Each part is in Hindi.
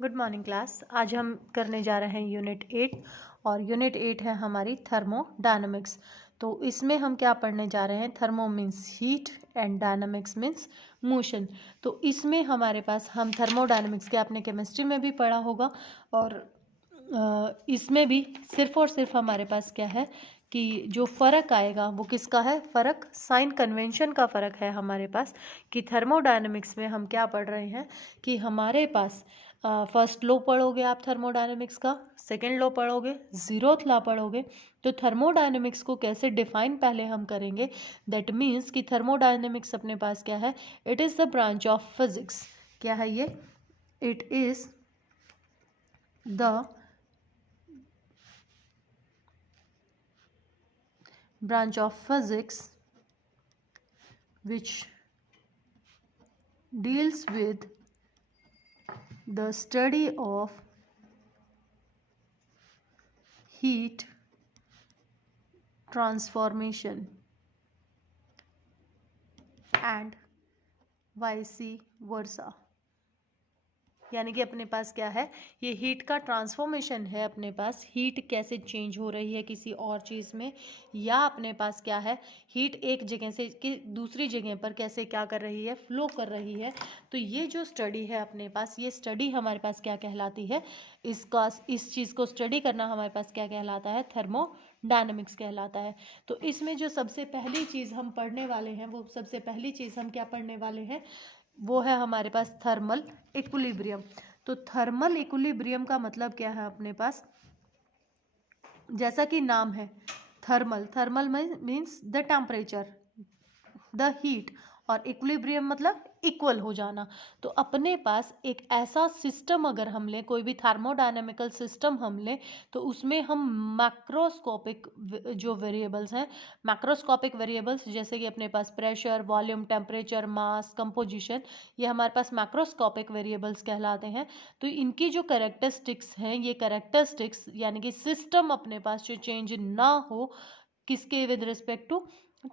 Good morning class. आज हम करने जा रहे हैं यूनिट 8 और यूनिट 8 है हमारी थर्मोडायनेमिक्स। तो इसमें हम क्या पढ़ने जा रहे हैं? Thermo means heat and dynamics means motion. तो इसमें हमारे पास हम थर्मोडायनेमिक्स के आपने केमिस्ट्री में भी पढ़ा होगा और इसमें भी सिर्फ और सिर्फ हमारे पास क्या है कि जो फ़र्क आएगा वो किसका है? फ़र्क साइन कन्वेंशन का फ़र्क है हमारे पास। कि थर्मोडायनेमिक्स में हम क्या पढ़ रहे हैं कि हमारे पास फर्स्ट लॉ पढ़ोगे आप थर्मोडायनेमिक्स का, सेकंड लॉ पढ़ोगे, जीरोथ लॉ पढ़ोगे। तो थर्मोडायनेमिक्स को कैसे डिफाइन पहले हम करेंगे। दैट मीन्स कि थर्मोडायनेमिक्स अपने पास क्या है? It is the branch of physics. क्या है ये? It is the branch of physics which deals with the study of heat transformation and vice versa। यानी कि अपने पास क्या है? ये हीट का ट्रांसफॉर्मेशन है। अपने पास हीट कैसे चेंज हो रही है किसी और चीज़ में, या अपने पास क्या है? हीट एक जगह से कि दूसरी जगह पर कैसे क्या कर रही है? फ्लो कर रही है। तो ये जो स्टडी है अपने पास, ये स्टडी हमारे पास क्या कहलाती है? इस चीज़ को स्टडी करना हमारे पास क्या कहलाता है? थर्मोडायनेमिक्स कहलाता है। तो इसमें जो सबसे पहली चीज़ हम पढ़ने वाले हैं, वो सबसे पहली चीज़ हम क्या पढ़ने वाले हैं? वो है हमारे पास थर्मल इक्विलिब्रियम। तो थर्मल इक्विलिब्रियम का मतलब क्या है अपने पास? जैसा कि नाम है thermal, thermal means the temperature, the heat, और इक्विलिब्रियम मतलब इक्वल हो जाना। तो अपने पास एक ऐसा सिस्टम अगर हम लें, कोई भी थर्मोडायनेमिकल सिस्टम हम लें, तो उसमें हम मैक्रोस्कोपिक जो वेरिएबल्स हैं, मैक्रोस्कोपिक वेरिएबल्स जैसे कि अपने पास प्रेशर, वॉल्यूम, टेम्परेचर, मास, कंपोजिशन, ये हमारे पास मैक्रोस्कोपिक वेरिएबल्स कहलाते हैं। तो इनकी जो कैरेक्टरिस्टिक्स हैं, ये कैरेक्टरिस्टिक्स यानी कि सिस्टम अपने पास जो चेंज ना हो, किसके विद रिस्पेक्ट टू?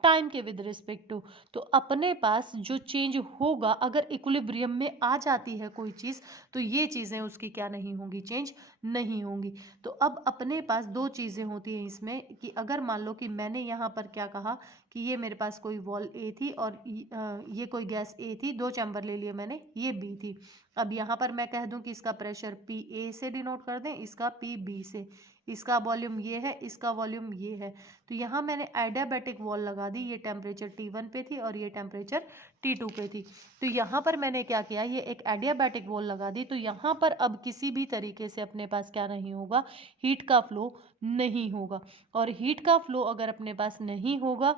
टाइम के विद रिस्पेक्ट टू। तो अपने पास जो चेंज होगा, अगर इक्विलिब्रियम में आ जाती है कोई चीज़, तो ये चीज़ें उसकी क्या नहीं होंगी? चेंज नहीं होंगी। तो अब अपने पास दो चीज़ें होती हैं इसमें कि अगर मान लो कि मैंने यहाँ पर क्या कहा कि ये मेरे पास कोई वॉल ए थी और ये कोई गैस ए थी, दो चैम्बर ले लिए मैंने, ये बी थी। अब यहाँ पर मैं कह दूँ कि इसका प्रेशर पी ए से डिनोट कर दें, इसका पी बी से, इसका वॉल्यूम ये है, इसका वॉल्यूम ये है। तो यहाँ मैंने एडियाबैटिक वॉल लगा दी। ये टेम्परेचर T1 पे थी और ये टेम्परेचर T2 पे थी। तो यहाँ पर मैंने क्या किया? ये एक एडियाबैटिक वॉल लगा दी। तो यहाँ पर अब किसी भी तरीके से अपने पास क्या नहीं होगा? हीट का फ्लो नहीं होगा। और हीट का फ्लो अगर अपने पास नहीं होगा,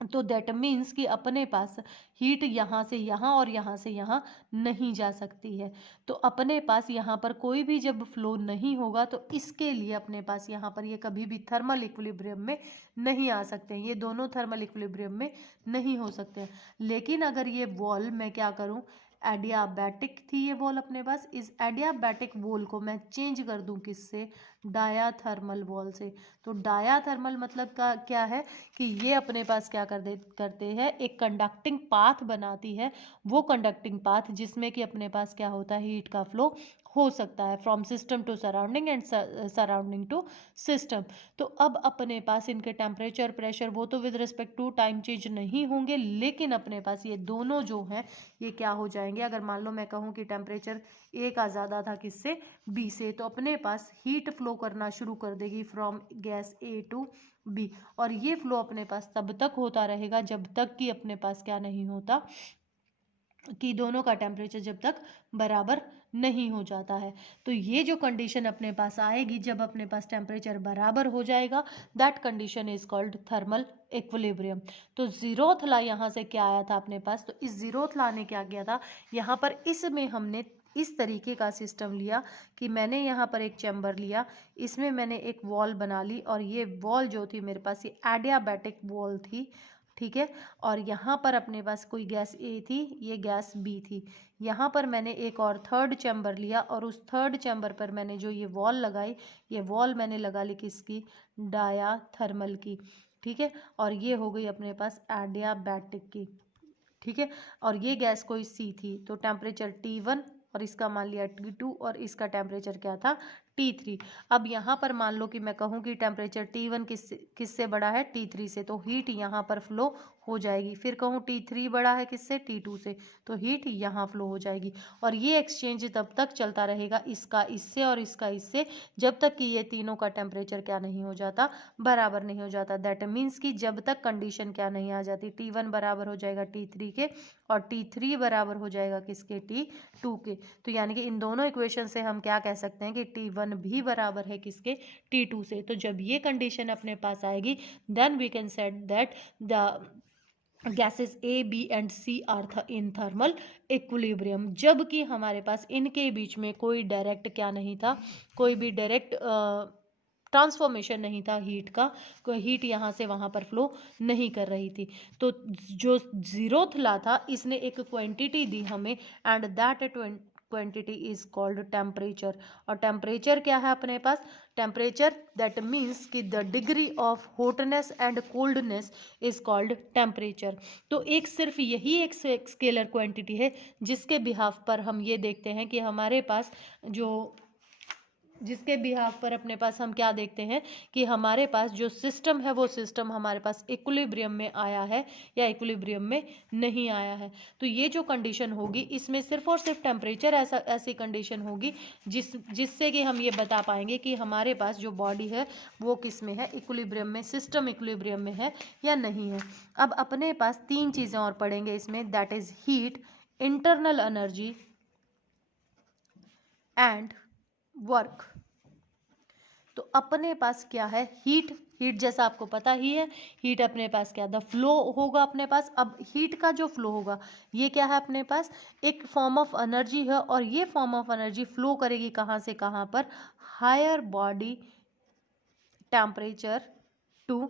तो दैट मीन्स कि अपने पास हीट यहाँ से यहाँ और यहाँ से यहाँ नहीं जा सकती है। तो अपने पास यहाँ पर कोई भी जब फ्लो नहीं होगा, तो इसके लिए अपने पास यहाँ पर ये कभी भी थर्मल इक्विलिब्रियम में नहीं आ सकते हैं। ये दोनों थर्मल इक्विलिब्रियम में नहीं हो सकते हैं। लेकिन अगर ये वॉल मैं क्या करूँ? एडियाबैटिक थी ये वॉल अपने पास, इस एडियाबैटिक वॉल को मैं चेंज कर दूं किससे? डायाथर्मल वॉल से। तो डायाथर्मल मतलब का क्या है कि ये अपने पास क्या करते हैं? एक कंडक्टिंग पाथ बनाती है। वो कंडक्टिंग पाथ जिसमें कि अपने पास क्या होता है? हीट का फ्लो हो सकता है from system to surrounding and surrounding to system. तो अब अपने पास इनके टेम्परेचर, प्रेशर वो तो with respect to time change नहीं होंगे, लेकिन अपने पास ये दोनों जो हैं ये क्या हो जाएंगे? अगर मान लो मैं कहूँ कि टेम्परेचर ए का ज़्यादा था किससे? बी से, तो अपने पास हीट फ्लो करना शुरू कर देगी from gas A to B. और ये फ्लो अपने पास तब तक होता रहेगा जब तक कि अपने पास क्या नहीं होता? कि दोनों का टेम्परेचर जब तक बराबर नहीं हो जाता है। तो ये जो कंडीशन अपने पास आएगी जब अपने पास टेम्परेचर बराबर हो जाएगा, that condition is called thermal equilibrium. तो जीरोथ लॉ यहाँ से क्या आया था अपने पास? तो इस जीरोथ लॉ ने क्या किया था? यहाँ पर इसमें हमने इस तरीके का सिस्टम लिया कि मैंने यहाँ पर एक चैम्बर लिया, इसमें मैंने एक वॉल बना ली, और ये वॉल जो थी मेरे पास ये एडियाबैटिक वॉल थी, ठीक है। और यहाँ पर अपने पास कोई गैस ए थी, ये गैस बी थी। यहाँ पर मैंने एक और थर्ड चैम्बर लिया, और उस थर्ड चैम्बर पर मैंने जो ये वॉल लगाई, ये वॉल मैंने लगा ली किसकी? डायाथर्मल की, ठीक है। और ये हो गई अपने पास एडियाबैटिक की, ठीक है। और ये गैस कोई सी थी, तो टेम्परेचर T1 और इसका मान लिया T2 और इसका टेम्परेचर क्या था T3। अब यहाँ पर मान लो कि मैं कहूँ कि टेम्परेचर T1 किससे बड़ा है T3 से, तो हीट यहाँ पर फ्लो हो जाएगी। फिर कहूँ T3 बड़ा है किससे T2 से, तो हीट यहाँ फ्लो हो जाएगी। और ये एक्सचेंज तब तक चलता रहेगा, इसका इससे और इसका इससे, जब तक कि ये तीनों का टेम्परेचर क्या नहीं हो जाता, बराबर नहीं हो जाता। दैट मीन्स कि जब तक कंडीशन क्या नहीं आ जाती, T1 बराबर हो जाएगा T3 के और T3 बराबर हो जाएगा किसके T2 के। तो यानी कि इन दोनों इक्वेशन से हम क्या कह सकते हैं कि T1 भी बराबर है किसके T2 से। तो जब ये कंडीशन अपने पास आएगी then we can set that the gases A, B and C are in thermal equilibrium. जबकि हमारे पास इनके बीच में कोई डायरेक्ट क्या नहीं था, कोई भी डायरेक्ट ट्रांसफॉर्मेशन नहीं था हीट का, कोई हीट यहाँ से वहाँ पर फ्लो नहीं कर रही थी। तो जो जीरोथ ला था इसने एक क्वांटिटी दी हमें and that quantity is called temperature. और टेम्परेचर क्या है अपने पास, टेम्परेचर दैट मीन्स कि the degree of hotness and coldness is called temperature. तो एक सिर्फ यही एक स्केलर क्वांटिटी है जिसके बिहाफ पर हम ये देखते हैं कि हमारे पास जिसके बिहाफ पर अपने पास हम क्या देखते हैं कि हमारे पास जो सिस्टम है वो सिस्टम हमारे पास इक्विलिब्रियम में आया है या इक्विलिब्रियम में नहीं आया है। तो ये जो कंडीशन होगी इसमें सिर्फ और सिर्फ टेम्परेचर ऐसी कंडीशन होगी जिससे कि हम ये बता पाएंगे कि हमारे पास जो बॉडी है वो किस में है, इक्विलिब्रियम में, सिस्टम इक्विलिब्रियम में है या नहीं है। अब अपने पास तीन चीज़ें और पढ़ेंगे इसमें, that is heat, internal energy and work. तो अपने पास क्या है, हीट जैसा आपको पता ही है, हीट अपने पास क्या, द फ्लो होगा अपने पास। अब हीट का जो फ्लो होगा ये क्या है अपने पास, एक फॉर्म ऑफ एनर्जी है और ये फॉर्म ऑफ एनर्जी फ्लो करेगी कहाँ से कहाँ पर, higher body temperature to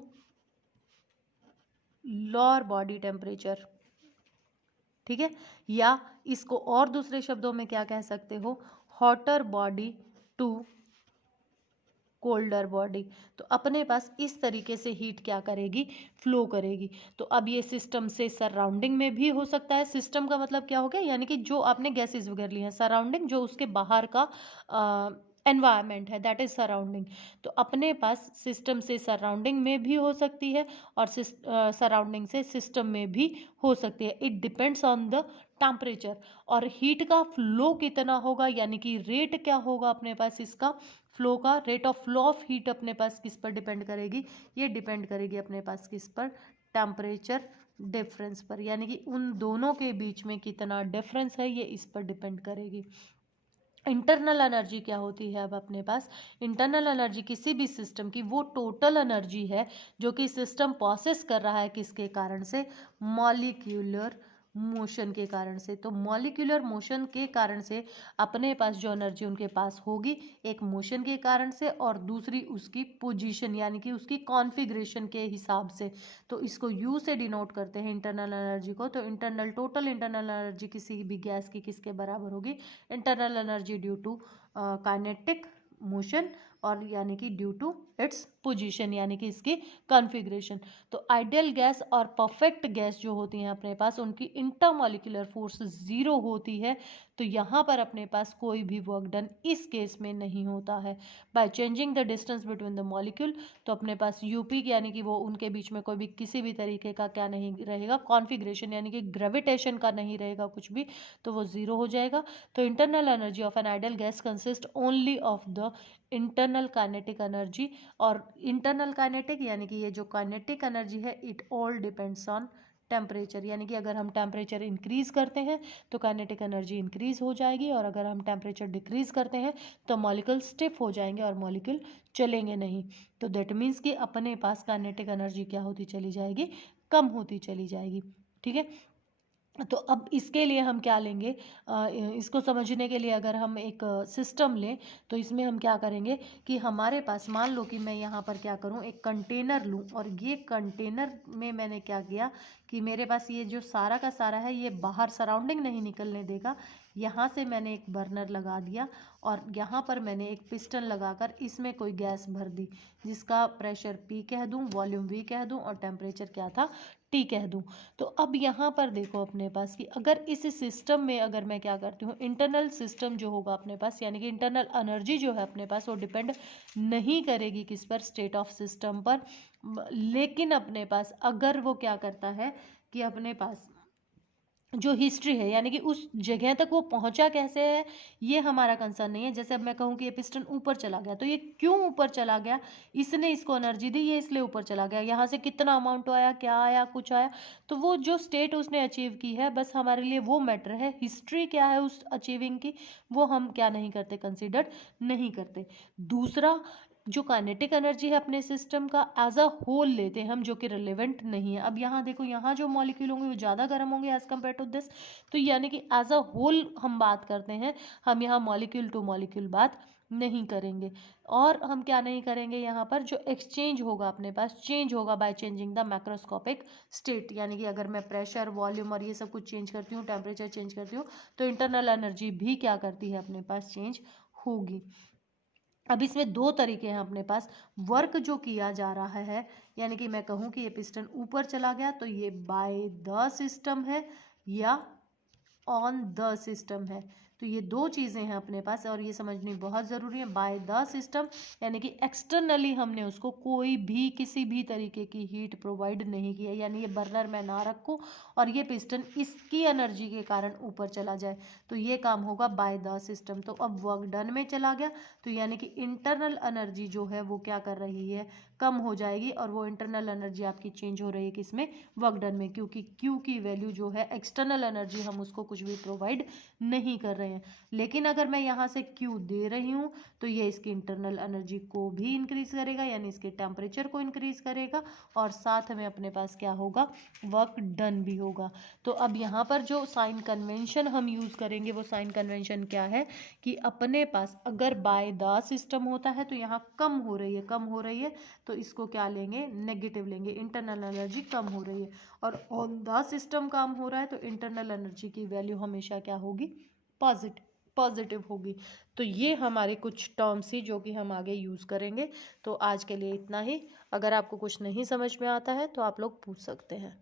lower body temperature. ठीक है, या इसको और दूसरे शब्दों में क्या कह सकते हो, hotter body to colder body. तो अपने पास इस तरीके से हीट क्या करेगी, फ्लो करेगी। तो अब ये सिस्टम से सराउंडिंग में भी हो सकता है। सिस्टम का मतलब क्या हो गया, यानी कि जो आपने गैसेस वगैरह ली हैं, सराउंडिंग जो उसके बाहर का एनवायरनमेंट है दैट इज सराउंडिंग। तो अपने पास सिस्टम से सराउंडिंग में भी हो सकती है और सराउंडिंग से सिस्टम में भी हो सकती है। It depends on the temperature. और हीट का फ्लो कितना होगा, यानी कि रेट क्या होगा अपने पास, इसका फ्लो का rate of flow of heat अपने पास किस पर डिपेंड करेगी, ये डिपेंड करेगी अपने पास किस पर, टेम्परेचर डिफरेंस पर। यानी कि उन दोनों के बीच में कितना डिफरेंस है ये इस पर डिपेंड करेगी। इंटरनल एनर्जी क्या होती है, अब अपने पास इंटरनल एनर्जी किसी भी सिस्टम की वो टोटल एनर्जी है जो कि सिस्टम प्रोसेस कर रहा है किसके कारण से, मॉलिक्यूलर मोशन के कारण से। तो मॉलिक्यूलर मोशन के कारण से अपने पास जो एनर्जी उनके पास होगी, एक मोशन के कारण से और दूसरी उसकी पोजीशन यानी कि उसकी कॉन्फ़िगरेशन के हिसाब से। तो इसको यू से डिनोट करते हैं इंटरनल एनर्जी को। तो इंटरनल टोटल इंटरनल एनर्जी किसी भी गैस की किसके बराबर होगी, internal energy due to kinetic motion और यानी कि ड्यू टू इट्स पोजीशन यानी कि इसकी कॉन्फ़िगरेशन। तो आइडियल गैस और परफेक्ट गैस जो होती हैं अपने पास उनकी इंटरमॉलिक्यूलर फोर्स जीरो होती है। तो यहाँ पर अपने पास कोई भी वर्क डन इस केस में नहीं होता है। By changing the distance between the molecule, तो अपने पास यूपी यानी कि वो उनके बीच में कोई भी किसी भी तरीके का क्या नहीं रहेगा, कॉन्फ़िगरेशन यानी कि ग्रेविटेशन का नहीं रहेगा कुछ भी, तो वो ज़ीरो हो जाएगा। तो internal energy of an ideal gas consist only of the internal kinetic energy. और इंटरनल काइनेटिक यानी कि ये जो काइनेटिक एनर्जी है it all depends on temperature. यानी कि अगर हम टेम्परेचर इंक्रीज करते हैं तो काइनेटिक एनर्जी इंक्रीज हो जाएगी और अगर हम टेम्परेचर डिक्रीज करते हैं तो मॉलिक्यूल स्टिफ हो जाएंगे और मॉलिक्यूल चलेंगे नहीं। तो दैट मीन्स कि अपने पास काइनेटिक एनर्जी क्या होती चली जाएगी, कम होती चली जाएगी। ठीक है, तो अब इसके लिए हम क्या लेंगे, इसको समझने के लिए अगर हम एक सिस्टम लें तो इसमें हम क्या करेंगे कि हमारे पास मान लो कि मैं यहाँ पर क्या करूँ, एक कंटेनर लूँ और ये कंटेनर में मैंने क्या किया कि मेरे पास ये जो सारा का सारा है ये बाहर सराउंडिंग नहीं निकलने देगा, यहाँ से मैंने एक बर्नर लगा दिया और यहाँ पर मैंने एक पिस्टन लगाकर इसमें कोई गैस भर दी, जिसका प्रेशर P कह दूँ, वॉल्यूम V कह दूँ और टेम्परेचर क्या था, T कह दूँ। तो अब यहाँ पर देखो अपने पास कि अगर इस सिस्टम में अगर मैं क्या करती हूँ, इंटरनल सिस्टम जो होगा अपने पास, यानी कि इंटरनल एनर्जी जो है अपने पास, वो डिपेंड नहीं करेगी किस पर, स्टेट ऑफ सिस्टम पर। लेकिन अपने पास अगर वो क्या करता है कि अपने पास जो हिस्ट्री है, यानी कि उस जगह तक वो पहुंचा कैसे है, ये हमारा कंसर्न नहीं है। जैसे अब मैं कहूँ कि ये पिस्टन ऊपर चला गया, तो ये क्यों ऊपर चला गया, इसने इसको एनर्जी दी, ये इसलिए ऊपर चला गया, यहाँ से कितना अमाउंट आया, क्या आया, कुछ आया, तो वो जो स्टेट उसने अचीव की है, बस हमारे लिए वो मैटर है। हिस्ट्री क्या है उस अचीविंग की, वो हम क्या नहीं करते, कंसिडर नहीं करते। दूसरा, जो काइनेटिक एनर्जी है अपने सिस्टम का, एज अ होल लेते हैं हम, जो कि रिलेवेंट नहीं है। अब यहाँ देखो, यहाँ जो मॉलिक्यूल होंगे वो ज़्यादा गर्म होंगे एज कम्पेयर टू दिस, तो यानी कि एज अ होल हम बात करते हैं, हम यहाँ मॉलिक्यूल टू मॉलिक्यूल बात नहीं करेंगे। और हम क्या नहीं करेंगे, यहाँ पर जो एक्सचेंज होगा अपने पास, चेंज होगा by changing the macroscopic state, यानी कि अगर मैं प्रेशर, वॉल्यूम और ये सब कुछ चेंज करती हूँ, टेम्परेचर चेंज करती हूँ, तो इंटरनल एनर्जी भी क्या करती है अपने पास, चेंज होगी। अब इसमें दो तरीके हैं अपने पास, वर्क जो किया जा रहा है, यानी कि मैं कहूँ कि ये पिस्टन ऊपर चला गया तो ये बाय द सिस्टम है या ऑन द सिस्टम है। तो ये दो चीज़ें हैं अपने पास और ये समझनी बहुत ज़रूरी है। बाय द सिस्टम यानी कि एक्सटर्नली हमने उसको कोई भी किसी भी तरीके की हीट प्रोवाइड नहीं की है, यानी ये बर्नर मैं ना रखूँ और ये पिस्टन इसकी एनर्जी के कारण ऊपर चला जाए, तो ये काम होगा बाय द सिस्टम। तो अब वर्क डन में चला गया, तो यानी कि इंटरनल एनर्जी जो है वो क्या कर रही है, कम हो जाएगी, और वो इंटरनल एनर्जी आपकी चेंज हो रही है किसमें, वर्क डन में, क्योंकि Q की वैल्यू जो है एक्सटर्नल एनर्जी, हम उसको कुछ भी प्रोवाइड नहीं कर रहे हैं। लेकिन अगर मैं यहाँ से Q दे रही हूँ तो ये इसकी इंटरनल एनर्जी को भी इंक्रीज करेगा, यानी इसके टेम्परेचर को इंक्रीज करेगा, और साथ में अपने पास क्या होगा, वर्क डन भी होगा। तो अब यहाँ पर जो साइन कन्वेंशन हम यूज़ करेंगे, वो साइन कन्वेंशन क्या है कि अपने पास अगर बाय द सिस्टम होता है तो यहाँ कम हो रही है, कम हो रही है, तो इसको क्या लेंगे, नेगेटिव लेंगे, इंटरनल एनर्जी कम हो रही है। और ऑन द सिस्टम काम हो रहा है तो इंटरनल एनर्जी की वैल्यू हमेशा क्या होगी, पॉजिटिव, पॉजिटिव होगी। तो ये हमारे कुछ टर्म्स ही जो कि हम आगे यूज़ करेंगे। तो आज के लिए इतना ही। अगर आपको कुछ नहीं समझ में आता है तो आप लोग पूछ सकते हैं।